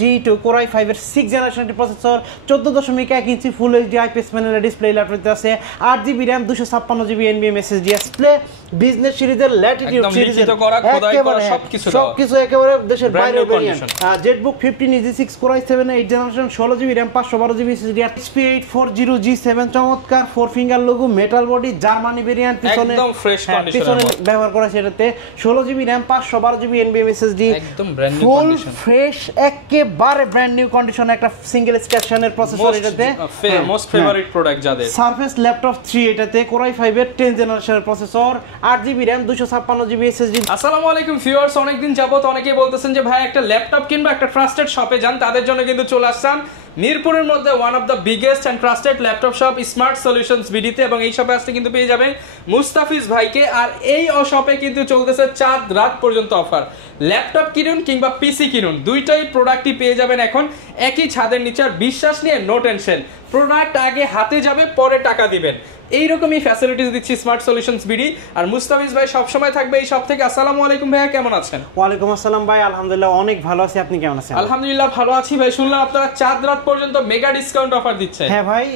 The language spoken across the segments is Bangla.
G2 Core i5 এর 6 জেনারেশন প্রসেসর 14.1 ইঞ্চি ফুল এইচডি আইপিএস প্যানেলের ডিসপ্লে ল্যাপটপে আছে 8GB RAM 256GB NVMe SSD display business সিরিজের ল্যাটিটিউড সিরিজের করা খোদাই করা সবকিছু একেবারে দেশের বাইরে variant Jetbook 15 EZ6 Core i7 8 generation 16GB RAM 512GB SSD HP840G7 চমৎকার 4 finger logo metal body Germany variant পিছনে একদম ফ্রেশ কন্ডিশনে ব্যবহার করা সেটাতে 16GB RAM 512GB NVMe SSD একদম ব্র্যান্ড নিউ ফুল কন্ডিশন ফ্রেশ একেবারে ব্র্যান্ড নিউ কন্ডিশনে একটা সিঙ্গেল স্ক্যাশনের প্রসেসর এটাতে মোস্ট ফেভারিট প্রোডাক্ট যাদের সারফেস ল্যাপটপ 3 এটাতে Core i5 এর 10 জেনারেশনের processor 8GB RAM 256GB SSD। আসসালামু আলাইকুম ভিউয়ার্স, অনেকদিন যাবত অনেকেই বলতেছেন যে ভাই একটা ল্যাপটপ কিনবা একটা ট্রাস্টেড শপে যান, তাদের জন্য কিন্তু চলে আসলাম মিরপুরের মধ্যে one of the biggest and trusted laptop shop smart solutions বিডিতে, এবং এই শপে আসলে কিন্তু পেয়ে যাবেন মুস্তাফিজ ভাইকে। আর এই শপে কিন্তু চলতেছে চাঁদ রাত পর্যন্ত অফার। ল্যাপটপ কিনুন কিংবা পিসি কিনুন, দুইটাই প্রোডাক্টই পেয়ে যাবেন এখন একই ছাদের নিচে। আর বিশ্বাস নিয়ে নো টেনশন, প্রোডাক্ট আগে হাতে যাবে পরে টাকা দিবেন, এইরকমই ফ্যাসিলিটিস দিচ্ছি স্মার্ট সলিউশনস বিডি। আর মুস্তাফিজ ভাই সবসময় থাকবে এই শপ থেকে। আসসালামু আলাইকুম ভাইয়া, কেমন আছেন? ওয়ালাইকুম আসসালাম ভাই, আলহামদুলিল্লাহ অনেক ভালো আছি, আপনি কেমন আছেন? আলহামদুলিল্লাহ ভালো আছি ভাই। শুনলাম আপনারা চাঁদ রাত পর্যন্ত মেগা ডিসকাউন্ট অফার দিচ্ছেন। হ্যাঁ ভাই,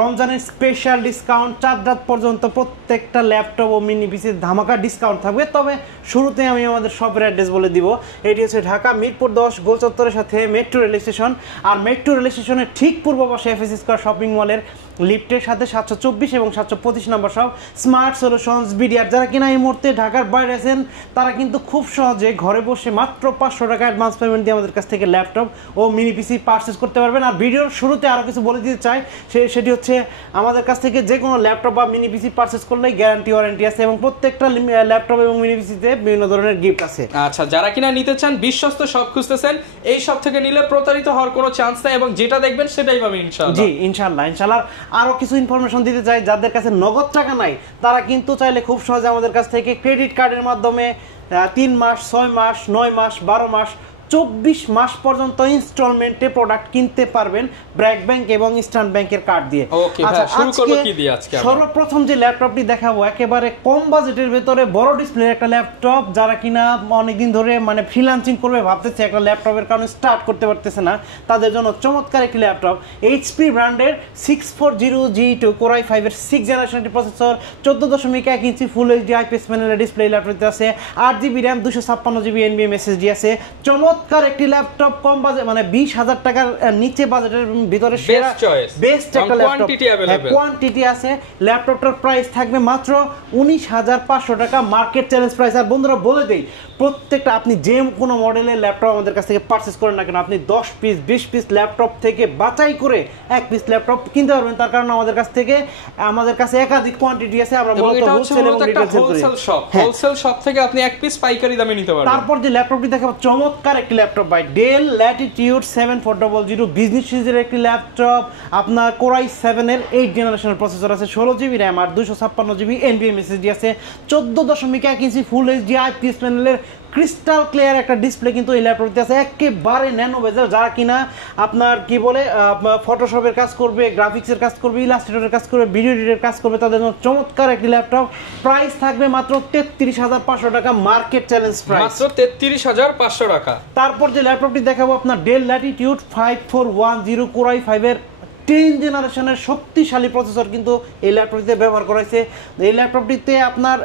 রমজানের স্পেশাল ডিসকাউন্ট চাঁদ রাত পর্যন্ত প্রত্যেকটা ল্যাপটপ ও মিনি পিসির ধামাকা ডিসকাউন্ট থাকবে। তবে শুরুতে আমি আমাদের শপের অ্যাড্রেস বলে দিব। এটি হচ্ছে ঢাকা মিরপুর 10 গোল চত্বরের সাথে মেট্রো রেল স্টেশন। আর মেট্রো রেল স্টেশনের ঠিক পূর্ব পাশে এফএস স্কয়ার শপিং মলের লিফটের সাথে 724 এবং 725 নম্বর সব স্মার্ট সলিউশনস বিডি। আর যারা কিনা এই মুহূর্তে ঢাকার বাইরে আছেন তারা কিন্তু খুব সহজে ঘরে বসে মাত্র 500 টাকা অ্যাডভান্স পেমেন্ট দিয়ে আমাদের কাছ থেকে ল্যাপটপ ও মিনি পিসি পারচেজ করতে পারবেন। আর ভিডিওর শুরুতে আরও কিছু বলে দিতে চাই, সেটি হচ্ছে আমাদের কাছ থেকে যে কোনো ল্যাপটপ বা মিনি পিসি পারচেজ করলেই গ্যারান্টি ওয়ারেন্টি আছে, এবং প্রত্যেকটা ল্যাপটপ এবং মিনি পিসিতে বিভিন্ন ধরনের গিফট আছে। আচ্ছা, যারা কিনা নিতে চান, বিশ্বস্ত শপ খুঁজতেছেন, এই শপ থেকে নিলে প্রতারিত হওয়ার কোনো চান্স নাই, এবং যেটা দেখবেন সেটাই পাবেন ইনশাআল্লাহ। জি ইনশাআল্লাহ। আরো কিছু ইনফরমেশন দিতে চাই, যাদের কাছে নগদ টাকা নাই তারা কিন্তু চাইলে খুব সহজে আমাদের কাছ থেকে ক্রেডিট কার্ডের মাধ্যমে 3 মাস, 6 মাস, 9 মাস, 12 মাস, 24 মাস পর্যন্ত ইনস্টলমেন্টে প্রোডাক্ট কিনতে পারবেন ব্র্যাক ব্যাংক এবং ইস্টার্ন ব্যাংকের কার্ড দিয়ে। আচ্ছা, শুরু করব কি দিয়ে আজকে? সর্বপ্রথম যে ল্যাপটপটি দেখাবো একেবারে কম বাজেটের ভেতরে বড় ডিসপ্লের একটা ল্যাপটপ। যারা কিনা অনেকদিন ধরে মানে ফ্রিল্যান্সিং করবে ভাবতেছে, একটা ল্যাপটপের কারণে স্টার্ট করতে পারতেছে না, তাদের জন্য চমৎকার একটি ল্যাপটপ। এইচপি ব্র্যান্ডের 640G2 Core i5 এর 6 জেনারেশনটি প্রসেসর 14.1 ইঞ্চি ফুল এইচডি আইপিএস প্যানেলের ডিসপ্লে ল্যাপটপে আছে 8GB RAM 256GB NVMe SSD আছে। চমৎকার একটি ল্যাপটপ, কম বাজেট মানে 20,000 টাকার নিচে বাজেটের ভিতরে সেরা বেস্ট একটা ল্যাপটপ, কোয়ান্টিটি আছে। ল্যাপটপটার প্রাইস থাকবে মাত্র 19,500 টাকা, মার্কেট চ্যালেঞ্জ প্রাইস। আর বন্ধুরা বলে দেই, প্রত্যেকটা আপনি যে কোনো মডেলের ল্যাপটপ আমাদের কাছ থেকে পারচেজ করেন না কেন, আপনি 10 পিস 20 পিস ল্যাপটপ থেকে বাছাই করে 1 পিস ল্যাপটপ কিনতে পারবেন। তার কারণ আমাদের কাছে একাধিক কোয়ান্টিটি আছে। আমরা মূলত হোলসেল এবং রিটেল সেল করি। হোলসেল শপ থেকে আপনি 1 পিস পাইকারি দামে নিতে পারবেন। তারপর যে ল্যাপটপটি দেখাবো চমৎকার একটি ল্যাপটপ ভাই, ডেল ল্যাটিটিউড 7400 বিজনেস সিরিজের একটি ল্যাপটপ। আপনার Core i7 এর 8 জেনারেশনের প্রসেসর আছে, 16GB RAM আর 256GB NVMe SSD আছে, 14.1 ইঞ্চি ফুল এইচডি আইপিএস প্যানেলের ক্রিস্টাল ক্লিয়ার একটা ডিসপ্লে কিন্তু এই ল্যাপটপটি আছে, একেবারে ন্যানো বেজেল। যারা কিনা আপনার কি বলে ফটোশপের কাজ করবে, গ্রাফিক্সের কাজ করবে, ইলাস্ট্রেটরের কাজ করবে, ভিডিও এডিটের কাজ করবে, তাদের জন্য চমৎকার একটি ল্যাপটপ। প্রাইস থাকবে মাত্র 33,500 টাকা, মার্কেট চ্যালেঞ্জ প্রাইস মাত্র 33,500 টাকা। তারপর যে ল্যাপটপটি দেখাবো আপনার ডেল ল্যাটিটিউড 5410 Core i5 এর 10 জেনারেশনের শক্তিশালী প্রসেসর কিন্তু এই ল্যাপটপটিতে ব্যবহার করা হয়েছে। এই ল্যাপটপটিতে আপনার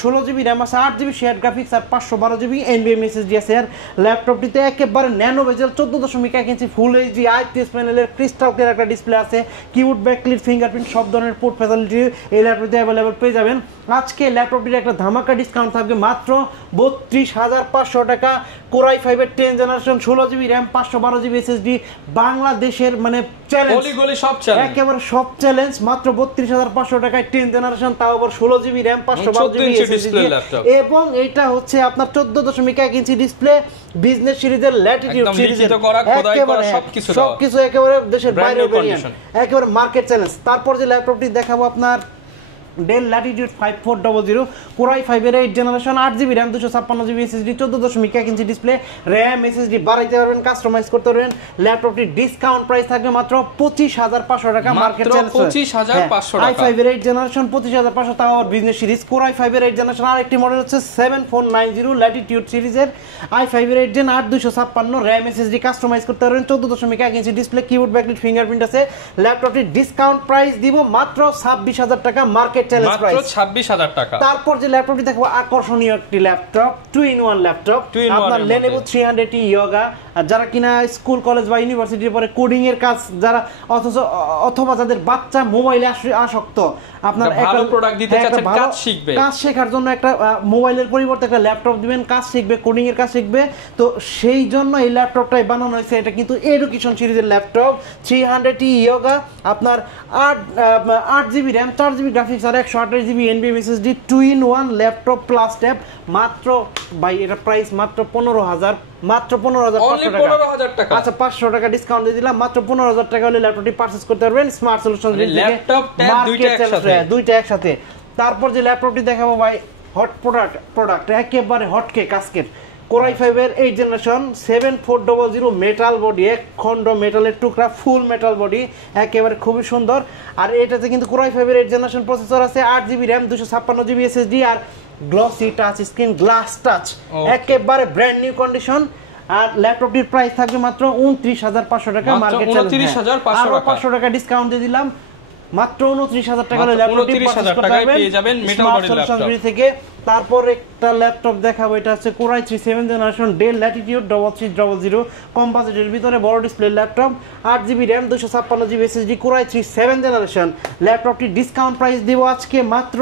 16GB RAM আছে, 8GB শেয়ার গ্রাফিক্স আর 512GB NVMe SSD আছে। আর ল্যাপটপটিতে একেবারে ন্যানো বেজেল 14.1 ইঞ্চি ফুল এইচডি আইপিএস প্যানেলের ক্রিস্টাল ক্লিয়ার একটা ডিসপ্লে আছে, কিবোর্ড ব্যাকলিট ফিঙ্গারপ্রিন্ট সব ধরনের পোর্ট ফ্যাসিলিটি এই ল্যাপটপটিতে অ্যাভেলেবল পেয়ে যাবেন। আজকে ল্যাপটপটির একটা ধামাকা ডিসকাউন্ট থাকবে মাত্র 32,500 টাকা। Core i5 এর 10 generation 16GB RAM 512GB SSD, বাংলাদেশের মানে চ্যালেঞ্জ একেবারে সব চ্যালেঞ্জ, মাত্র 32,500 টাকায় 10 জেনারেশন, তাও আবার 16GB RAM 512GB SSD। এবং এটা হচ্ছে আপনার 14.1 ইঞ্চি ডিসপ্লে, বিজনেস সিরিজের ল্যাটিটিউড সিরিজের সবকিছু একেবারে দেশের বাইরে ভেরিয়েন্ট, একেবারে মার্কেট চ্যালেঞ্জ। তারপর যে ল্যাপটপটি দেখাবো আপনার ডেল ল্যাটিটিউড 5400 কোরাই 5 এর 8 generation 8GB RAM 256GB SSD 14.1 inch display RAM SSD বাড়াইতে পারবেন কাস্টমাইজ করতে পারবেন ল্যাপটপটির ডিসকাউন্ট প্রাইস থাকবে মাত্র 25500 টাকা মার্কেট চ্যালেঞ্জ 25500 টাকা i5 এর 8 জেনারেশন 25500 তাও বিজনেস সিরিজ কোরাই 5 এর 8 জেনারেশন আরেকটি মডেল হচ্ছে 7490 ল্যাটিটিউড সিরিজের i5 এর 8 জেন 8256 RAM SSD কাস্টমাইজ করতে পারবেন 14.1 inch display keyboard backlight fingerprint আছে ল্যাপটপটির ডিসকাউন্ট প্রাইস দিব মাত্র 26000 টাকা মার্কেট চ্যালেঞ্জ প্রাইস মাত্র 26000 টাকা। তারপর যে ল্যাপটপটি দেখো আকর্ষণীয় একটি ল্যাপটপ 2-in-1 ল্যাপটপ আপনার Lenovo 300 Yoga যারা কিনা স্কুল কলেজ বা ইউনিভার্সিটির পরে কোডিং এর কাজ যারা অথবা যাদের বাচ্চা মোবাইলে আসক্ত আপনার ভালো প্রোডাক্ট দিতে চাচ্ছেন কাজ শিখবে কাজ শেখার জন্য একটা মোবাইলের পরিবর্তে একটা ল্যাপটপ দিবেন কাজ শিখবে কোডিং এর কাজ শিখবে তো সেই জন্য এই ল্যাপটপটাই বানানো হয়েছে এটা কিন্তু এডুকেশন সিরিজের ল্যাপটপ 300 Yoga আপনার 8GB RAM 4GB গ্রাফিক্স আর 128GB NVMe SSD 2-in-1 laptop plus tab মাত্র ভাই এটা প্রাইস মাত্র 15000 মাত্র 15500 টাকা আচ্ছা 500 টাকা ডিসকাউন্ট দিয়ে দিলাম মাত্র 15000 টাকা হলে ল্যাপটপটি পারচেজ করতে পারবেন স্মার্ট সলিউশন থেকে ল্যাপটপ ট্যাব দুইটা একসাথে তারপর যে ল্যাপটপটি দেখাবো ভাই হট প্রোডাক্ট একেবারে হট কেক আজকের কোরাই 5 এর 8 জেনারেশন 7400 মেটাল বডি এক খন্ড মেটালের টুকরা ফুল মেটাল বডি একেবারে খুবই সুন্দর আর এটাতে কিন্তু কোরাই 5 এর 8 জেনারেশন প্রসেসর আছে 8GB RAM 256GB SSD আর glossy touch screen glass touch একেবারে ব্র্যান্ড নিউ কন্ডিশন আর ল্যাপটপটির প্রাইস থাকবে মাত্র 29500 টাকা মার্কেট চ্যালেঞ্জ 29500 টাকা 500 টাকা ডিসকাউন্ট দিয়ে দিলাম মাত্র 29000 টাকা হলে ল্যাপটপটি পারচেজ করতে পারবেন পেয়ে যাবেন মেটাল বডি ল্যাপটপ থেকে তারপর একটা ল্যাপটপ দেখাবো এটা হচ্ছে কোরাই 7 জেনারেশন ডেল ল্যাটিটিউড 3300 কম বাজেটের ভিতরে বড় display laptop 8GB RAM 256GB SSD core i 7 generation ল্যাপটপটি ডিসকাউন্ট প্রাইস দিব আজকে মাত্র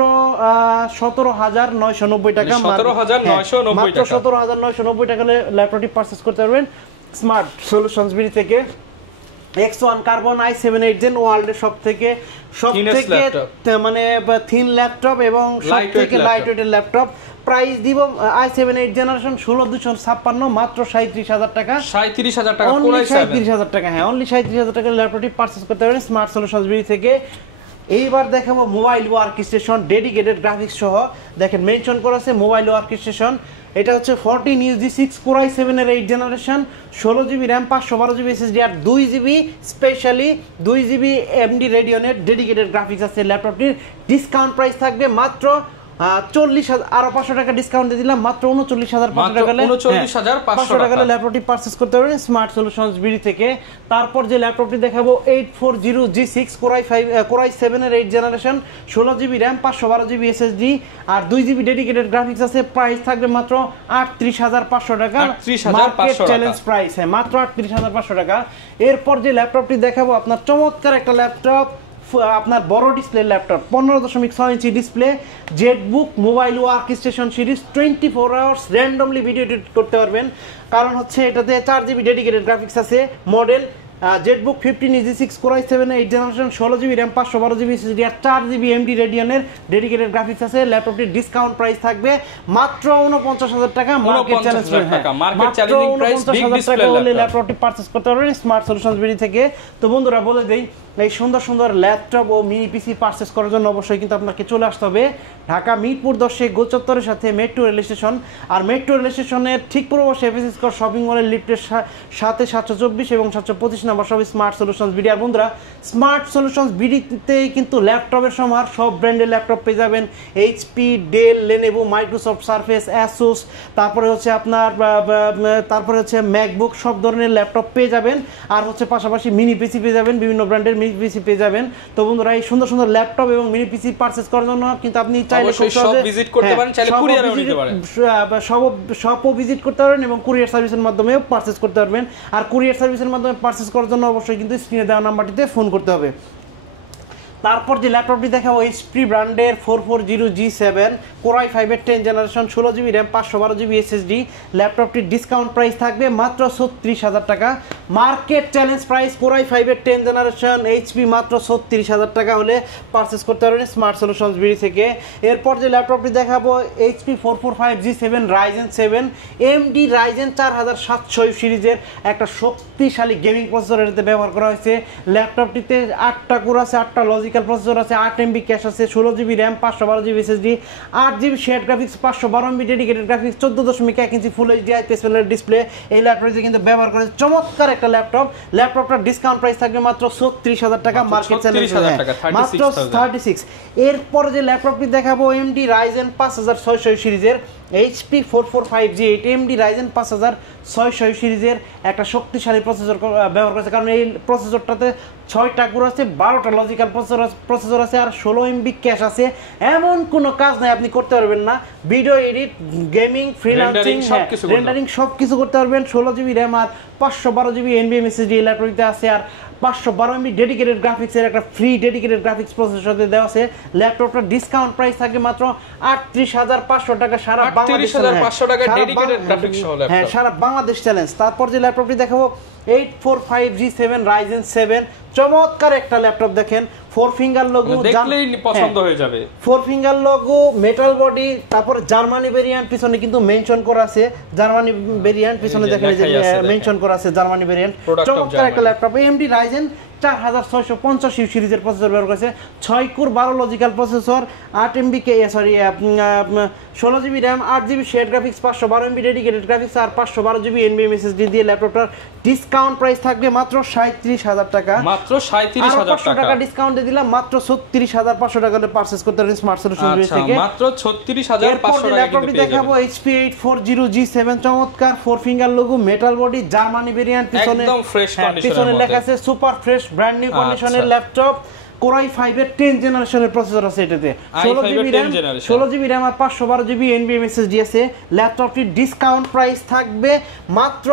17990 টাকা মাত্র 17990 টাকা হলে ল্যাপটপটি পারচেজ করতে পারবেন স্মার্ট সলিউশনস বিডি থেকে X1 কার্বন i7 8 জেন ওয়ার্ল্ডের সবথেকে মানে থিন ল্যাপটপ এবং সবথেকে লাইটওয়েটের ল্যাপটপ প্রাইস দিব i7 8 জেনারেশন 16256 মাত্র 37000 টাকা 37000 টাকা কোরাই 37000 টাকা হ্যাঁ অনলি 37000 টাকা ল্যাপটপটি পারচেজ করতে পারেন স্মার্ট সলিউশনস বিডি থেকে এইবার দেখাবো mobile work station dedicated graphics সহ দেখেন মেনশন করা আছে মোবাইল ওয়ার্ক স্টেশন এটা হচ্ছে 14UG6 কোরাই 7 এর 8 generation 16GB RAM 512GB SSD আর 2GB স্পেশালি 2GB AMD রেডিয়নের ডেডিকেটেড গ্রাফিক্স আছে ল্যাপটপটির ডিসকাউন্ট প্রাইস থাকবে মাত্র 40000 আর 500 টাকা ডিসকাউন্ট দিয়ে দিলাম মাত্র 39500 টাকা 39500 টাকা ল্যাপটপটি পারচেজ করতে পারবেন স্মার্ট সলিউশনস বিডি থেকে তারপর যে ল্যাপটপটি দেখাবো 840G6 কোরাই 7 এর 8 generation 16GB RAM 512GB SSD আর 2GB ডেডিকেটেড গ্রাফিক্স আছে প্রাইস থাকবে মাত্র 38500 টাকা 38500 চ্যালেঞ্জ প্রাইস হ্যাঁ মাত্র 38500 টাকা এরপর যে ল্যাপটপটি দেখাবো আপনার চমৎকার একটা ল্যাপটপ আপনার বড় display laptop 15.6 inch display ZBook mobile work station series 24 hours randomly video edit করতে পারবেন কারণ হচ্ছে এটাতে 4GB ডেডিকেটেড গ্রাফিক্স আছে model ZBook 15UG6 core i 7 8 generation 16GB RAM 512GB SSD আর 4GB AMD রেডিয়নের ডেডিকেটেড গ্রাফিক্স আছে ল্যাপটপটির ডিসকাউন্ট প্রাইস থাকবে মাত্র 49000 টাকা market challenge price big display ল্যাপটপটি পারচেজ করতে পারবেন স্মার্ট সলিউশনস বিডি থেকে তো বন্ধুরা বলে দেই এই সুন্দর সুন্দর ল্যাপটপ ও মিনি পিসি পারচেজ করার জন্য অবশ্যই কিন্তু আপনাকে চলে আসতে হবে ঢাকা মিরপুর 10 গোচত্বরের সাথে মেট্রো রেল স্টেশন আর মেট্রো রেল স্টেশনের ঠিক পূর্ব পাশে এফএসএস স্কয়ার শপিং মলের লিফটের সাথে 724 এবং 725 নম্বর সব স্মার্ট সলিউশনস বিডি আর বন্ধুরা স্মার্ট সলিউশনস বিডিতে কিন্তু ল্যাপটপের সমার সব ব্র্যান্ডের ল্যাপটপ পেয়ে যাবেন HP Dell Lenovo Microsoft surface Asus তারপরে হচ্ছে আপনার ম্যাকবুক সব ধরনের ল্যাপটপ পেয়ে যাবেন আর হচ্ছে পাশাপাশি মিনি পিসি পেয়ে যাবেন বিভিন্ন ব্র্যান্ডের পিসি পেয়ে যাবেন তো বন্ধুরা এই সুন্দর সুন্দর ল্যাপটপ এবং মিনি পিসি পারচেজ করার জন্য কিন্তু আপনি চাইলে সব ভিজিট করতে পারেন চাইলে কুরিয়ারও নিতে পারেন সবও ভিজিট করতে পারেন এবং কুরিয়ার সার্ভিসের মাধ্যমেও পারচেজ করতে পারবেন আর কুরিয়ার সার্ভিসের মাধ্যমে পারচেজ করার জন্য অবশ্যই কিন্তু স্ক্রিনে দেওয়া নাম্বারটিতে ফোন করতে হবে তারপর যে ল্যাপটপটি দেখাবো এইচপি ব্র্যান্ডের 440G7 কোরাই 5 এর 10 generation 16GB RAM 512GB SSD ল্যাপটপটির ডিসকাউন্ট প্রাইস থাকবে মাত্র 36000 টাকা মার্কেট চ্যালেঞ্জ প্রাইস কোরাই 5 এর 10 জেনারেশন এইচপি মাত্র 36000 টাকা হলে পারচেজ করতে পারবেন স্মার্ট সলিউশনস বিডি থেকে। এরপর যে ল্যাপটপটি দেখাবো HP 445G7 Ryzen 7 MD Ryzen 4700 সিরিজের একটা শক্তিশালী গেমিং প্রসেসর এটাতে ব্যবহার করা হয়েছে। ল্যাপটপটিতে 8টা কোর আছে, 8টা লজিক্যাল প্রসেসর আছে, 8 এমবি ক্যাশ আছে, 16GB RAM, 512GB SSD, 8GB share graphics, 512MB dedicated graphics, 14.1 ইঞ্চি ফুল এইচডি আইপিএস ডিসপ্লে এই ল্যাপটপটিতে কিন্তু ব্যবহার করে চমৎকার একটা ল্যাপটপটার ডিসকাউন্ট প্রাইস থাকবে মাত্র 36000 টাকা, মার্কেট চ্যালেঞ্জ মাত্র 36। এরপর যে ল্যাপটপটি দেখাবো এমডি রাইজেন 5600 সিরিজের এইচপি 445G8 এমডি রাইজেন 5600 সিরিজের একটা শক্তিশালী প্রসেসর ব্যবহার করেছে, কারণ এই প্রসেসরটাতে 6টা কোর আছে, 12টা লজিক্যাল প্রসেসর আছে আর 16MB ক্যাশ আছে। এমন কোনো কাজ নাই আপনি করতে পারবেন না, video edit, gaming, freelancing, rendering সব কিছু করতে পারবেন। 16GB র্যাম আর 512GB NVMe SSD এই ল্যাপটপটিতে আছে, আর 512MB ডেডিকেটেড গ্রাফিক্সের একটা ফ্রি ডেডিকেটেড গ্রাফিক্স প্রসেসর দেওয়া আছে। ল্যাপটপটার ডিসকাউন্ট প্রাইস থাকে মাত্র 38500 টাকা, সারা বাংলাদেশ সারা বাংলাদেশ চ্যালেঞ্জ। তারপর যে ল্যাপটপটি দেখাবো 845G7 রাইজেন 7 চমৎকার একটা ল্যাপটপ দেখেন, 4 ফিঙ্গার লোগো, দেখলেই পছন্দ হয়ে যাবে, 4 ফিঙ্গার লোগো, মেটাল বডি, তারপর জার্মানি ভেরিয়েন্ট পিছনে কিন্তু মেনশন করা আছে, জার্মানি ভেরিয়েন্ট পিছনে দেখেন যে মেনশন করা আছে জার্মানি ভেরিয়েন্ট। চমৎকার একটা ল্যাপটপ এমডি রাইজেন 4650 সিরিজের প্রসেসর ব্যবহার করেছে, 6 core 12 logical processor, 8MB 16GB RAM, 8GB share graphics, 512MB dedicated graphics আর 512GB NVMe SSD দিয়ে ল্যাপটপটার ডিসকাউন্ট প্রাইস থাকবে মাত্র 37000 টাকা, মাত্র 37000 টাকা ডিসকাউন্টে দিলাম, মাত্র 36500 টাকা দিয়ে পারচেজ করতে পারবেন স্মার্ট সলিউশন থেকে, মাত্র 36500 টাকা ল্যাপটপটি দেখাবো HP 840G7 চমৎকার 4 finger logo, metal body, Germany variant, পিছনে একদম ফ্রেশ কন্ডিশনের পিছনে লেখা আছে সুপার ফ্রেশ ব্র্যান্ড নিউ কন্ডিশনের ল্যাপটপ। কোরাই 5 এর 10 জেনারেশনের প্রসেসর আছে এটাতে, 16GB র্যাম আর 512GB NVMe SSD আছে। ল্যাপটপটির ডিসকাউন্ট প্রাইস থাকবে মাত্র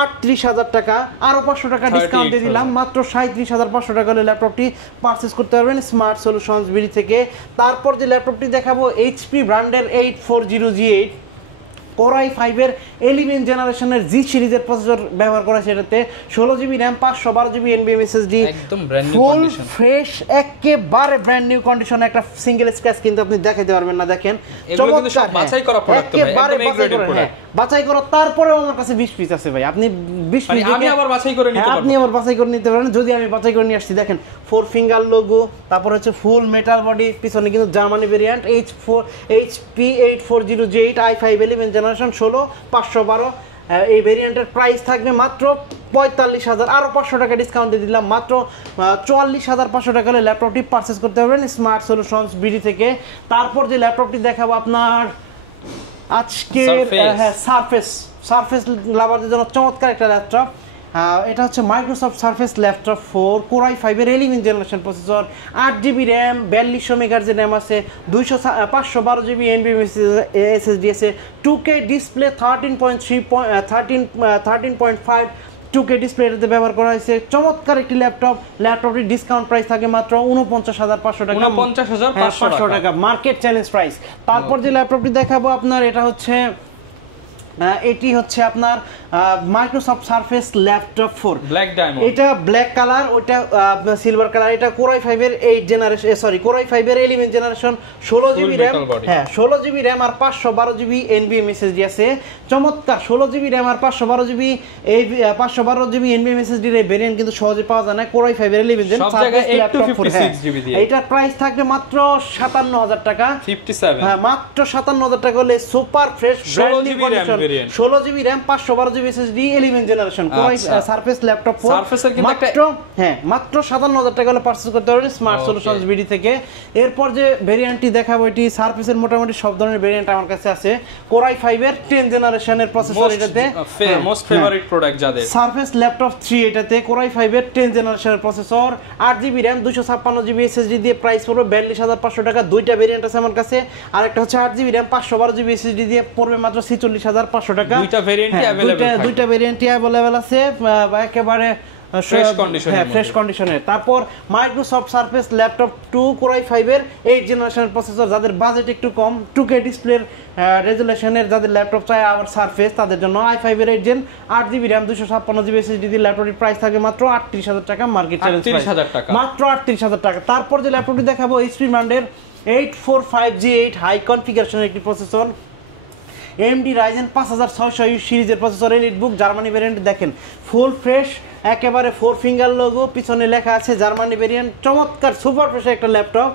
38000 টাকা, আরো 500 টাকা ডিসকাউন্ট দিয়ে দিলাম, মাত্র 37500 টাকা হলে ল্যাপটপটি পারচেজ করতে পারবেন স্মার্ট সলিউশনস বিডি থেকে। তারপর যে ল্যাপটপটি দেখাবো HP ব্র্যান্ডের 840G8 কোরাই 5 এর 11 জেনারেশনের জি সিরিজের প্রসেসর ব্যবহার করা আছে এটাতে, 16GB RAM, 512GB NVMe SSD, একদম ব্র্যান্ড নিউ ফুল কন্ডিশন, ফ্রেশ একেবারে ব্র্যান্ড নিউ কন্ডিশন, একটা সিঙ্গেল স্ক্র্যাচ কিন্তু আপনি দেখাইতে পারবেন না। দেখেন এগুলো কিন্তু সব বাছাই করা প্রোডাক্ট ভাই, একদম এ গ্রেডের প্রোডাক্ট, বাছাই করা। তারপরেও আমার কাছে 20 পিস আছে ভাই, আপনি 20 পিস আমি আবার বাছাই করে নিতে পারবো, আপনি আবার বাছাই করে নিতে পারেন, যদি আমি বাছাই করে নিয়ে আসছি। দেখেন 4 ফিঙ্গার লোগো, তারপর হচ্ছে ফুল মেটাল বডি, পিছনে কিন্তু Germany variant HP 840G8 i5 11 generation 16512 এই ভেরিয়েন্টের প্রাইস থাকবে মাত্র 45000, আরো 500 টাকা ডিসকাউন্ট দিয়ে দিলাম, মাত্র 44500 টাকা হলে ল্যাপটপটি পারচেজ করতে পারবেন স্মার্ট সলিউশনস বিডি থেকে। তারপর যে ল্যাপটপটি দেখাবো আপনার আজকে সারফেস লাভারদের জন্য চমৎকার একটা ল্যাপটপ, এটা হচ্ছে মাইক্রোসফট সারফেস ল্যাপটপ 4 কোরাই 5 এর 11 generation processor, 8GB RAM, 4200 megahertz RAM আছে, 512GB NVMe SSD আছে, 2K ডিসপ্লে, 13.5 2K ডিসপ্লে এটাতে ব্যবহার করা হয়েছে। চমৎকার একটি ল্যাপটপটির ডিসকাউন্ট প্রাইস থাকে মাত্র 49500 টাকা, 49500 টাকা মার্কেট চ্যালেঞ্জ প্রাইস। তারপর যে ল্যাপটপটি দেখাবো আপনার এটা হচ্ছে এটি হচ্ছে আপনার Microsoft Surface laptop 4 black diamond, এটা ব্ল্যাক কালার, ওটা সিলভার কালার। এটা কোরাই 5 এর 8 জেনারেশন কোরাই 5 এর 11 generation, 16GB RAM, 16GB RAM আর 512GB NVMe SSD আছে। চমৎকার 16GB র্যাম আর 512GB NVMe SSD এর ভেরিয়েন্ট কিন্তু সহজে পাওয়া যায় না কোরাই 5 এর 11 জেন সারফেস ল্যাপটপ 56GB দিয়ে। এটার প্রাইস থাকবে মাত্র 57000 টাকা, 57, হ্যাঁ মাত্র 57000 টাকা হলে super fresh 16GB RAM variant, 16GB RAM, 512GB SSD 11 generation core i surface laptop 4 সারফেসের কিন্তু মাত্র মাত্র 57000 টাকা হলে পারচেজ করতে পারবেন স্মার্ট সলিউশনস বিডি থেকে। এরপর যে ভেরিয়েন্টটি দেখাবো এটি সারফেসের মোটামুটি সব ধরনের ভেরিয়েন্ট আমার কাছে আছে। কোরাই 5 এর 10 জেনারেশনের প্রসেসর এটাতে, মোস্ট ফেভারিট প্রোডাক্ট যাদের সারফেস ল্যাপটপ 3 এটাতে কোরাই 5 এর 10 জেনারেশনের processor, 8GB RAM, 256GB SSD দিয়ে প্রাইস পড়বে 42500 টাকা। দুইটা ভেরিয়েন্ট আছে আমার কাছে, আর একটা হচ্ছে 8GB র্যাম, 512GB SSD দিয়ে পড়বে মাত্র 46500 টাকা। দুইটা ভেরিয়েন্টই अवेलेबल, দুইটা ভেরিয়েন্টই अवेलेबल আছে, একেবারে ফ্রেশ কন্ডিশনে, হ্যাঁ ফ্রেশ কন্ডিশনের। তারপর Microsoft Surface laptop 2 core i5 এর 8 জেনারেশনের প্রসেসর, যাদের বাজেট একটু কম 2K ডিসপ্লের রেজুলেশনের যাদের ল্যাপটপ চাই আবার সারফেস, তাদের জন্য i5 এর 8 gen 8GB RAM 256GB SSD দিয়ে ল্যাপটপটির প্রাইস থাকে মাত্র 38,000 টাকা, মার্কেট চ্যালেঞ্জ প্রাইস 38,000 টাকা, মাত্র 38,000 টাকা। তারপর যে ল্যাপটপটি দেখাবো HP ব্র্যান্ডের 845G8 হাই কনফিগারেশনের একটি প্রসেসর, AMD Ryzen 5600 সিরিজের প্রসেসর, এলিট বুক জার্মানি ভ্যারিয়েন্ট। দেখেন ফুল ফ্রেশ, একেবারে 4 ফিঙ্গার লোগো, পিছনে লেখা আছে জার্মানি ভ্যারিয়েন্ট, চমৎকার সুপার ফ্রেশ একটা ল্যাপটপ।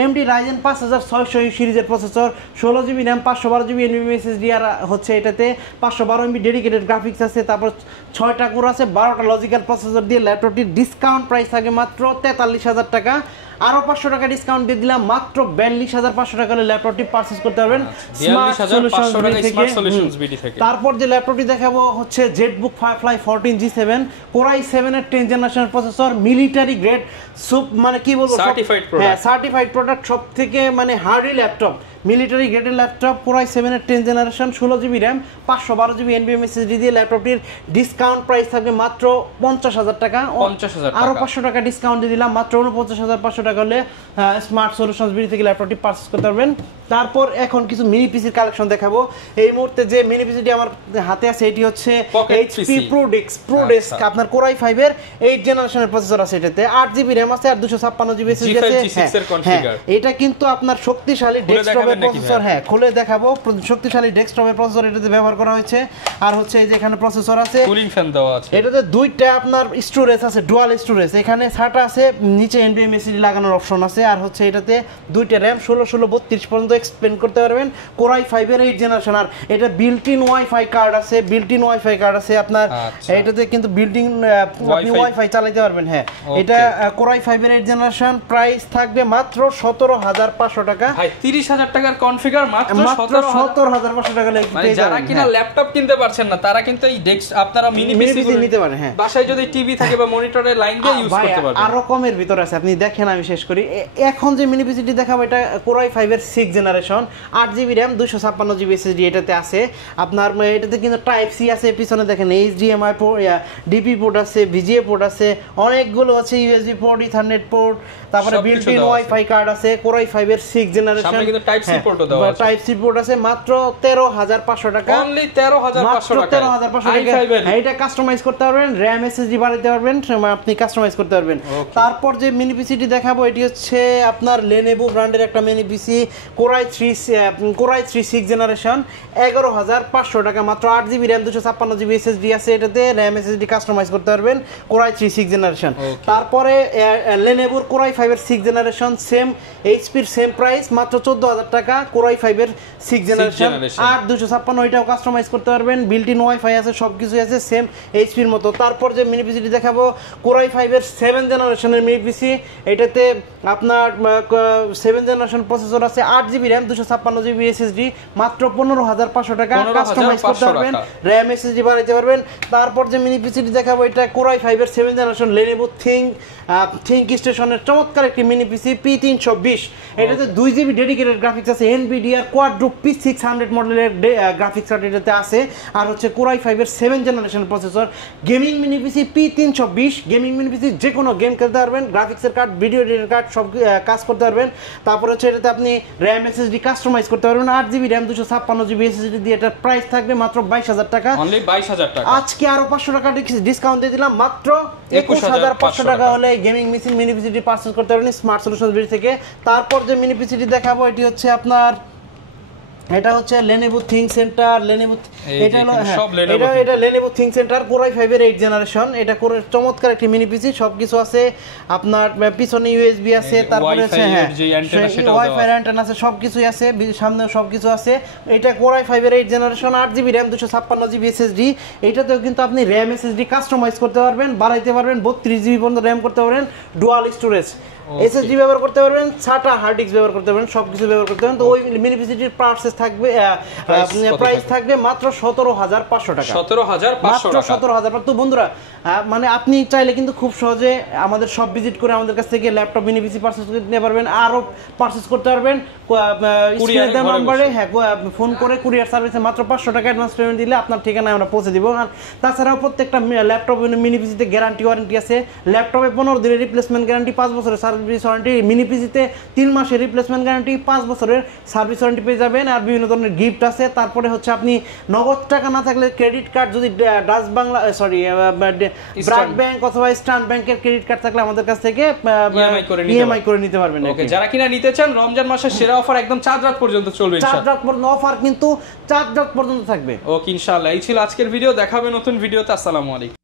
AMD Ryzen 5600 সিরিজের processor, 16GB RAM 512GB NVMe SSD আর হচ্ছে এটাতে 512MB ডেডিকেটেড গ্রাফিক্স আছে। তারপর 6টা কোর আছে, 12টা লজিক্যাল প্রসেসর দিয়ে ল্যাপটপটির ডিসকাউন্ট প্রাইস থাকে মাত্র 43,000 টাকা। আরো 500 টাকা ডিসকাউন্ট দিয়ে দিলাম, মাত্র 42,500 টাকা হলে ল্যাপটপটি পারচেজ করতে পারবেন স্মার্ট সলিউশনস বিডি থেকে। তারপর যে ল্যাপটপটি দেখাবো হচ্ছে Jetbook firefly 14G7 core i7 এর 10 জেনারেশনের প্রসেসর, মিলিটারি গ্রেড মানে কি বলবো, হ্যাঁ সার্টিফাইড প্রোডাক্ট, সব থেকে মানে হার্ডি ল্যাপটপ, মিলিটারি গ্রেডের ল্যাপটপ, কোর i7 এর 10 generation, 16GB RAM 512GB NVMe SSD দিয়ে ল্যাপটপটির ডিসকাউন্ট প্রাইস থাকবে মাত্র 50,000 টাকা। আরো 500 টাকা ডিসকাউন্ট দিয়ে দিলাম, মাত্র 49,500 টাকা হলে স্মার্ট সলিউশনস বিডি থেকে ল্যাপটপটি পারচেজ করতে পারবেন। তারপর এখন কিছু মিনি পিসির কালেকশন দেখাবো। এই মুহূর্তে যে মিনি পিসিটি আমার হাতে আছে এটি হচ্ছে HP ProDesk আপনার কোর i5 এর 8 জেনারেশনের প্রসেসর আছে, এটাতে 8GB RAM আছে আর 256GB SSD আছে। এটা কিন্তু আপনার শক্তিশালী ডেস্কটপের প্রসেসর, হ্যাঁ খুলে দেখাবো, শক্তিশালী ডেস্কটপের প্রসেসর এটাতে ব্যবহার করা হয়েছে। আর হচ্ছে এই যে এখানে প্রসেসর আছে, কুলিং ফ্যান দেওয়া আছে, এটাতে দুইটা আপনার স্টোরেজ আছে, ডুয়াল স্টোরেজ, এখানে 6টা আছে, নিচে NVMe SSD লাগানোর অপশন আছে। আর হচ্ছে এটাতে দুইটা RAM 16/32 পর্যন্ত এক্সপেন্ড করতে পারবেন, কোর i5 এর 8 জেনারেশন। আর এটা বিল্ট ইন ওয়াইফাই কার্ড আছে, আপনার এটাতে কিন্তু বিল্ট-ইন আপনি ওয়াইফাই চালাতে পারবেন। হ্যাঁ এটা কোর i5 এর 8 জেনারেশন, প্রাইস থাকবে মাত্র 17,500 টাকা। ভাই 30,000 টাকার কনফিগার মাত্র 17,500 টাকা লাগে। মানে যারা কিনা ল্যাপটপ কিনতে পারছেন না তারা কিন্তু এই ডেস্ক আপনারা মিনি পিসি নিতে পারেন। হ্যাঁ বাসায় যদি টিভি থাকে বা মনিটরের লাইন দিয়ে ইউজ করতে পারবেন। আরো কমের ভিতর আছে, আপনি দেখেন আমি শেষ করি। এখন যে মিনি পিসিটি দেখাবো এটা কোর i5 এর 6 generation, 8GB RAM 256GB SSD এটাতে আছে। আপনার এটাতে কিন্তু টাইপ সি আছে, পিছনে দেখেন HDMI পোর্ট, ডিপি পোর্ট আছে, VGA পোর্ট আছে, অনেকগুলো আছে, USB পোর্ট, ইথারনেট পোর্ট, তারপরে বিল্ট ইন ওয়াইফাই কার্ড আছে। কোর i5 এর 6 জেনারেশন, সামনে কিন্তু টাইপ সি পোর্টও দেওয়া আছে, টাইপ সি পোর্ট আছে, মাত্র 13,500 টাকা, অনলি 13,500 টাকা। 13,500 টাকা এটা কাস্টমাইজ করতে পারবেন, RAM SSD বাড়াতে পারবেন, আপনি কাস্টমাইজ করতে পারবেন। তারপর যে মিনি পিসিটি দেখাবো এটি হচ্ছে আপনার Lenovo ব্র্যান্ডের একটা মিনি পিসি, কোর i3 6 জেনারেশন, 11,500 টাকা, মাত্র 8GB RAM 256GB SSD আছে, এটাতে RAM SSD কাস্টমাইজ করতে পারবেন, কোর i3 6 জেনারেশন। তারপরে Lenovo কোর i5 এর 6 জেনারেশন, সেম HP এর সেম প্রাইস, মাত্র 14,000 টাকা, কোর i5 এর 6 জেনারেশন, আর 256 এটাও কাস্টমাইজ করতে পারবেন, বিল্ট ইন ওয়াইফাই আছে, সবকিছু আছে সেম HP এর মতো। তারপর যে মিনি পিসিটি দেখাবো কোর i5 এর 7 জেনারেশনের মিনি পিসি, এটাতে আপনার 7 জেনারেশন প্রসেসর আছে, 8GB RAM 256GB SSD, মাত্র 15,500 টাকা, কাস্টমাইজ করতে পারবেন, RAM SSD বাড়াইতে পারবেন। তারপর যে মিনি পিসিটি দেখাবো এটা কোর i5 এর 7 জেনারেশন Lenovo থিঙ্ক স্টেশনের চমৎকার একটি মিনি পিসি P320, এটাতে 2GB ডেডিকেটেড গ্রাফিক্স আছে, NVIDIA Quadro P600 মডেলের গ্রাফিক্স কার্ড এটাতে আছে। আর হচ্ছে কোর i5 এর 7 জেনারেশন প্রসেসর, গেমিং মিনি পিসি P320, গেমিং মিনি পিসি যে কোনো গেম খেলতে পারবেন, গ্রাফিক্সের কার্ড, ভিডিও এডিটর কার্ড সব কাজ করতে পারবেন। তারপর হচ্ছে এটাতে আপনি RAM SSD কাস্টমাইজ করতে পারবেন, 8GB RAM 256GB SSD দিয়ে এটার প্রাইস থাকবে মাত্র 22,000 টাকা, অনলি 22,000 টাকা। আজকে আরো 500 টাকা ডিসকাউন্ট দিয়ে দিলাম, মাত্র 21,500 টাকা হলে গেমিং মিনি পিসিটি পারচেজ করতে পারবেন স্মার্ট সলিউশনস বিডি থেকে। তারপর যে মিনি পিসিটি দেখাবো এটি হচ্ছে আপনার, এটা হচ্ছে Lenovo ThinkCentre, এটা Lenovo ThinkCentre কোর i5 এর 8 জেনারেশন, এটা কোরের চমৎকার একটি মিনি পিসি, সবকিছু আছে আপনার, পিছনে USB আছে, তারপরে আছে ওয়াইফাই অ্যান্টেনা আছে, সবকিছুই আছে, সামনে সবকিছু আছে। এটা কোর i5 এর 8 generation, 8GB RAM 256GB SSD, এটাতেও কিন্তু আপনি RAM SSD কাস্টমাইজ করতে পারবেন, বাড়াইতে পারবেন, 32GB পর্যন্ত RAM করতে পারবেন, ডুয়াল স্টোরেজ। এসএসডি ব্যবহার করতে পারবেন, SATA হার্ড ডিস্ক ব্যবহার করতে পারবেন, সবকিছু ব্যবহার করতে পারবেন। তো ওই মিনি পিসিটির প্রাইস থাকবে মাত্র 17,500 টাকা। 17,500 টাকা, 17,000। তো বন্ধুরা মানে আপনি চাইলে কিন্তু খুব সহজে আমাদের সব ভিজিট করে আমাদের কাছ থেকে ল্যাপটপ মিনি পিসি পারচেজ করে নিতে পারবেন, আরো পারচেজ করতে পারবেন স্ক্রিনে দেওয়া নম্বরে ফোন করে কুরিয়ার সার্ভিসে মাত্র 500 টাকা অ্যাডভান্স পেমেন্ট দিলে আপনার ঠিকানায় আমরা পৌঁছে দিব। আর তাছাড়াও প্রত্যেকটা ল্যাপটপ মিনি পিসিতে গ্যারান্টি ওয়ারেন্টি আছে। ল্যাপটপে 15 দিনের রিপ্লেসমেন্ট গ্যারান্টি, 5 বছরের সার্ভিস ওয়ারেন্টি, মিনি পিসিতে 3 মাসের রিপ্লেসমেন্ট গ্যারান্টি, 5 বছরের সার্ভিস ওয়ারেন্টি পেয়ে যাবেন। আর বিভিন্ন ধরনের গিফট আছে। তারপরে হচ্ছে আপনি নগদ টাকা না থাকলে ক্রেডিট কার্ড, যদি ডাচ বাংলা ব্র্যাক ব্যাংক অথবা স্টান ব্যাংকের ক্রেডিট কার্ড থাকলে আমাদের কাছ থেকে ইএমআই করে নিতে পারবেন। ওকে, যারা কিনা নিতে চান রমজান মাসের সেরা অফার একদম 4 রাত পর্যন্ত চলবে, 4 রাত পর্যন্ত অফার কিন্তু 4 রাত পর্যন্ত থাকবে। ওকে ইনশাআল্লাহ। এই ছিল আজকের ভিডিও, দেখাবে নতুন ভিডিওতে। আসসালামু আলাইকুম।